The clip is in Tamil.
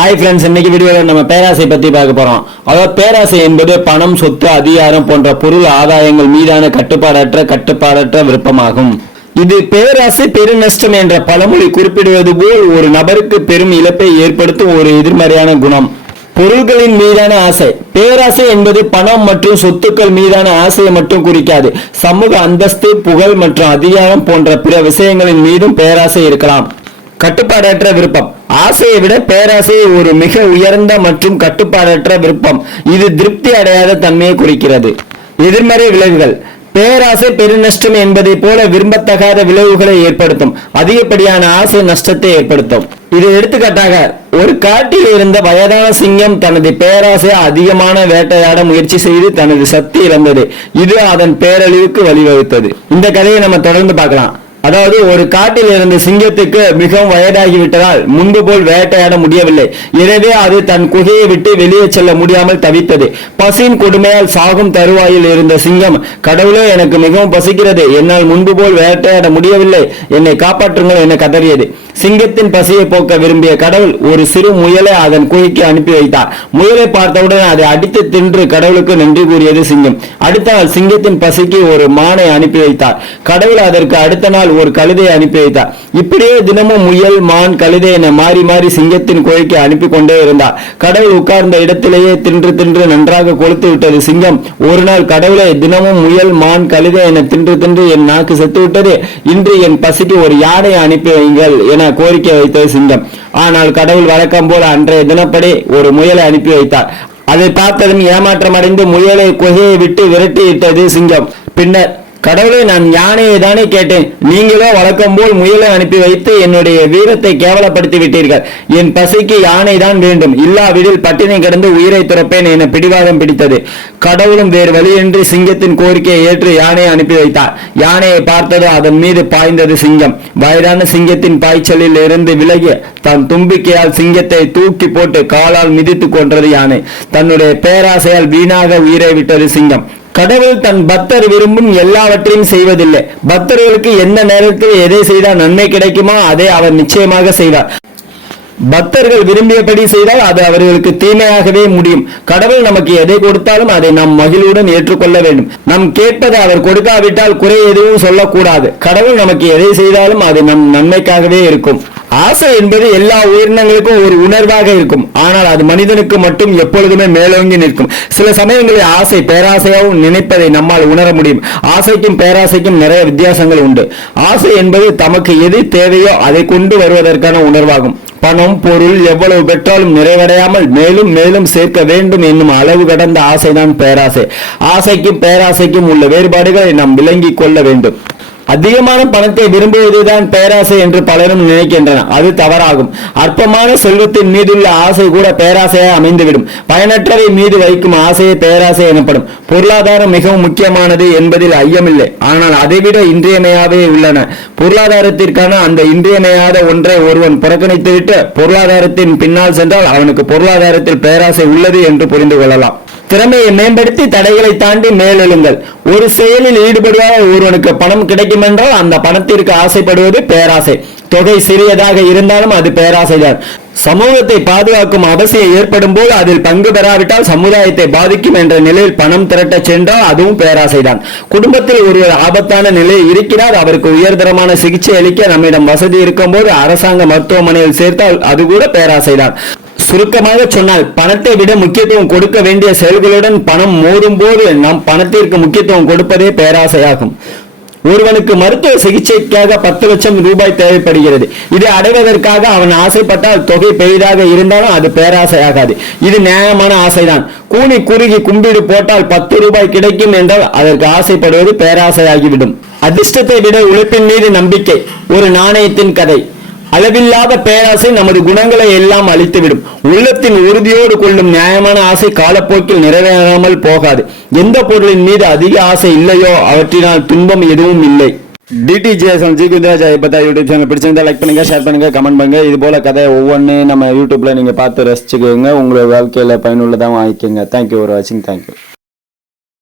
ஹாய் ஃப்ரெண்ட்ஸ், இன்னைக்கு வீடியோவில் நம்ம பேராசை பற்றி பார்க்க போகிறோம். அதாவது பேராசை என்பது பணம், சொத்து, அதிகாரம் போன்ற பொருள் ஆதாயங்கள் மீதான கட்டுப்பாடற்ற விருப்பமாகும். இது பேராசை பெருநஷ்டம் என்ற பழமொழி குறிப்பிடுவது போல் ஒரு நபருக்கு பெரும் இழப்பை ஏற்படுத்தும் ஒரு எதிர்மறையான குணம். பொருள்களின் மீதான ஆசை. பேராசை என்பது பணம் மற்றும் சொத்துக்கள் மீதான ஆசையை மட்டும் குறிக்காது. சமூக அந்தஸ்து, புகழ் மற்றும் அதிகாரம் போன்ற பிற விஷயங்களின் மீதும் பேராசை இருக்கலாம். கட்டுப்பாடற்ற விருப்பம். ஆசையை விட பேராசை ஒரு மிக உயர்ந்த மற்றும் கட்டுப்பாடற்ற விருப்பம். இது திருப்தி அடையாத தன்மையை குறிக்கிறது. எதிர்மறை விளைவுகள். பேராசை பெருநஷ்டம் என்பதை போல விரும்பத்தகாத விளைவுகளை ஏற்படுத்தும். அதிகப்படியான ஆசை நஷ்டத்தை ஏற்படுத்தும். இது எடுத்துக்காட்டாக, ஒரு காட்டில் இருந்த வயதான சிங்கம் தனது பேராசை அதிகமான வேட்டையாட முயற்சி செய்து தனது சக்தி இழந்தது. இது அதன் பேரழிவுக்கு வழிவகுத்தது. இந்த கதையை நம்ம தொடர்ந்து பார்க்கலாம். அதாவது, ஒரு காட்டில் இருந்த சிங்கத்துக்கு மிகவும் வயதாகிவிட்டதால் முன்பு போல் வேட்டையாட முடியவில்லை. எனவே அது தன் குகையை விட்டு வெளியே செல்ல முடியாமல் தவித்தது. பசியின் கொடுமையால் சாகும் தருவாயில் இருந்த சிங்கம், கடவுளே, எனக்கு மிகவும் பசிக்கிறது, என்னால் முன்பு போல் வேட்டையாட முடியவில்லை, என்னை காப்பாற்றுங்கள் என கதறியது. சிங்கத்தின் பசியை போக்க விரும்பிய கடவுள் ஒரு சிறு முயலை அதன் குகைக்கு அனுப்பி வைத்தார். முயலை பார்த்தவுடன் அதை அடித்து தின்று கடவுளுக்கு நன்றி கூறியது சிங்கம். அடுத்த நாள் சிங்கத்தின் பசிக்கு ஒரு மானை அனுப்பி வைத்தார். கடவுள் அதற்கு அடுத்த நாள் ஒரு கழுதையை அனுப்பி வைத்தார். இப்படியே தினமும் முயல், மான், கழுதை என மாறி மாறி சிங்கத்தின் குகைக்கு அனுப்பி கொண்டே இருந்தார். கடவுள் உட்கார்ந்த இடத்திலேயே தின்று தின்று நன்றாக கொளுத்து விட்டது சிங்கம். ஒரு நாள், கடவுளை, தினமும் முயல், மான், கழுதை என தின்று தின்று என் நாக்கு செத்து விட்டது. இன்று என் பசிக்கு ஒரு யானையை அனுப்பி வைங்கள் என கோரிக்கை வைத்தது சிங்கம். ஆனால் கடவுள் வழக்கம் போல அன்றைய தினப்படி ஒரு முயலை அனுப்பி வைத்தார். அதை பார்த்ததும் ஏமாற்றம் அடைந்து முயலை குகையை விட்டு விரட்டி விட்டது சிங்கம். பின்னர், கடவுளே, நான் யானையை தானே கேட்டேன், நீங்களோ வழக்கம் போல் முயலை அனுப்பி வைத்து என்னுடைய வீரத்தை கேவலப்படுத்தி விட்டீர்கள். என் பசிக்கு யானை தான் வேண்டும், இல்லாவிடில் பட்டினி கிடந்து உயிரை துறப்பேன் என பிடிவாதம் பிடித்தது. கடவுளும் வேறு வழியின்றி சிங்கத்தின் கோரிக்கையை ஏற்று யானையை அனுப்பி வைத்தார். யானையை பார்த்தது அதன் மீது பாய்ந்தது சிங்கம். வயதான சிங்கத்தின் பாய்ச்சலில் இருந்து விலகி தன் தும்பிக்கையால் சிங்கத்தை தூக்கி போட்டு காலால் மிதித்து கொன்றது யானை. தன்னுடைய பேராசையால் வீணாக உயிரை விட்டது சிங்கம். கடவுள் தன் பக்தர் விரும்பும் எல்லாவற்றையும் செய்வதில்லை. பக்தர்களுக்கு எந்த நேரத்தில் எதை செய்தால் நன்மை கிடைக்குமோ அதை அவர் நிச்சயமாக செய்வார். பக்தர்கள் விரும்பியபடி செய்தால் அது அவர்களுக்கு தீமையாகவே முடியும். கடவுள் நமக்கு எதை கொடுத்தாலும் அதை நாம் மகிழ்வுடன் ஏற்றுக்கொள்ள வேண்டும். நாம் கேட்பதை அவர் கொடுக்காவிட்டால் குறை எதுவும் சொல்லக்கூடாது. கடவுள் நமக்கு எதை செய்தாலும் அது நம் நன்மைக்காகவே இருக்கும். ஆசை என்பது எல்லா உயிரினங்களுக்கும் ஒரு உணர்வாக இருக்கும். ஆனால் அது மனிதனுக்கு மட்டும் எப்பொழுதுமே மேலோங்கி நிற்கும். சில சமயங்களில் ஆசை பேராசையாகவும் நினைப்பதை நம்மால் உணர முடியும். ஆசைக்கும் பேராசைக்கும் நிறைய வித்தியாசங்கள் உண்டு. ஆசை என்பது தமக்கு எது தேவையோ அதை கொண்டு வருவதற்கான உணர்வாகும். பணம், பொருள் எவ்வளவு பெற்றாலும் நிறைவடையாமல் மேலும் மேலும் சேர்க்க வேண்டும் என்னும் அளவு கடந்த ஆசைதான் பேராசை. ஆசைக்கும் பேராசைக்கும் உள்ள வேறுபாடுகளை நாம் விளங்கிக் கொள்ள வேண்டும். அதிகமான பணத்தை விரும்புவதுதான் பேராசை என்று பலரும் நினைக்கின்றனர். அது தவறாகும். அற்பமான செல்வத்தின் மீதுள்ள ஆசை கூட பேராசையாக அமைந்துவிடும். பயனற்றவை மீது வைக்கும் ஆசையே பேராசை எனப்படும். பொருளாதாரம் மிகவும் முக்கியமானது என்பதில் ஐயமில்லை. ஆனால் அதைவிட இன்றியமையாவே உள்ளன. பொருளாதாரத்திற்கான அந்த இன்றியமையாத ஒன்றை ஒருவன் புறக்கணித்துவிட்டு பொருளாதாரத்தின் பின்னால் சென்றால் அவனுக்கு பொருளாதாரத்தில் பேராசை உள்ளது என்று புரிந்து கொள்ளலாம். திறமையை மேம்படுத்தி தடைகளை தாண்டி மேலெழுங்கள். ஒரு செயலில் ஈடுபடுவதால் ஒருவனுக்கு பணம் கிடைக்கும் என்றால் அந்த பணத்திற்கு ஆசைப்படுவது பேராசை. தொகை சிறியதாக இருந்தாலும் அது பேராசைதான். சமூகத்தை பாதுகாக்கும் அவசியம் ஏற்படும் போது அதில் பங்கு பெறாவிட்டால் சமுதாயத்தை பாதிக்கும் என்ற நிலையில் பணம் திரட்ட சென்றால் அதுவும் பேராசைதான். குடும்பத்தில் ஒருவர் ஆபத்தான நிலையில் இருக்கிறார், அவருக்கு உயர்தரமான சிகிச்சை அளிக்க நம்மிடம் வசதி இருக்கும் போது அரசாங்க மருத்துவமனையில் சேர்த்தால் அது கூட பேராசைதான். சுருக்கமாக சொன்னால், பணத்தை விட முக்கியத்துவம் கொடுக்க வேண்டிய செயல்களுடன் பணம் மோதும் போது நாம் பணத்திற்கு முக்கியத்துவம் கொடுப்பதே பேராசையாகும். ஒருவனுக்கு மருத்துவ சிகிச்சைக்காக 10 லட்சம் ரூபாய் தேவைப்படுகிறது. இதை அடைவதற்காக அவன் ஆசைப்பட்டால் தொகை பெரிதாக இருந்தாலும் அது பேராசையாகாது. இது நியாயமான ஆசைதான். கூனி குறுகி கும்பிடு போட்டால் 10 ரூபாய் கிடைக்கும் என்றால் அதற்கு ஆசைப்படுவது பேராசையாகிவிடும். அதிர்ஷ்டத்தை விட உழைப்பின் மீது நம்பிக்கை. ஒரு நாணயத்தின் கதை. அளவில்லாத பேராசை நமது குணங்களை எல்லாம் அழித்துவிடும். உள்ளத்தின் உறுதியோடு கொள்ளும் நியாயமான ஆசை காலப்போக்கில் நிறைவேறாமல் போகாது. எந்த பொருளின் மீது அதிக ஆசை இல்லையோ அவற்றினால் துன்பம் எதுவும் இல்லை. DTJSM யூடியூப் சேனல் பிடிச்சிருந்தா லைக் பண்ணுங்க, ஷேர் பண்ணுங்க, கமெண்ட் பண்ணுங்க. இது போல கதை ஒவ்வொன்று நம்ம யூடியூப்ல நீங்க பார்த்து ரசிச்சுக்கோங்க. உங்களோட வாழ்க்கையில பயனுள்ளதாக வாங்கிக்கோங்க. தேங்க்யூ ஃபார் வாட்சிங். தேங்க்யூ.